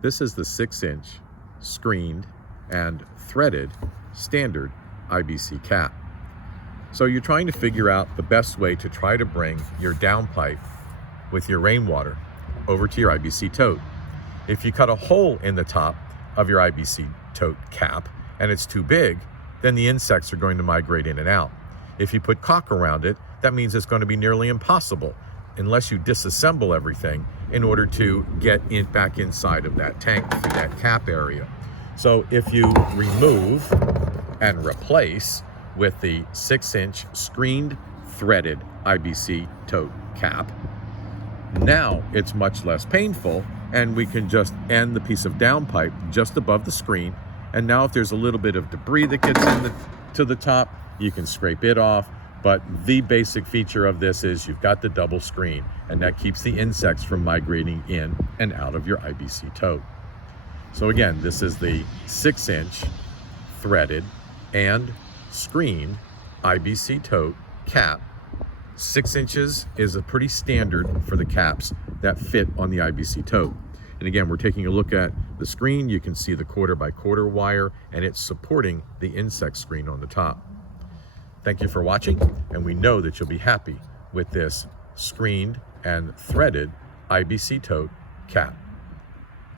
This is the 6-inch screened and threaded standard IBC cap. So you're trying to figure out the best way to try to bring your downpipe with your rainwater over to your IBC tote. If you cut a hole in the top of your IBC tote cap and it's too big, then the insects are going to migrate in and out. If you put caulk around it, that means it's going to be nearly impossible unless you disassemble everything in order to get back inside of that tank through that cap area. So if you remove and replace with the 6-inch screened threaded IBC tote cap, now it's much less painful, and we can just end the piece of downpipe just above the screen. And now if there's a little bit of debris that gets to the top, you can scrape it off. But the basic feature of this is you've got the double screen, and that keeps the insects from migrating in and out of your IBC tote. So again, this is the 6-inch threaded and screened IBC tote cap. 6 inches is a pretty standard for the caps that fit on the IBC tote. And again, we're taking a look at the screen. You can see the 1/4x1/4 wire, and it's supporting the insect screen on the top. Thank you for watching, and we know that you'll be happy with this screened and threaded IBC tote cap.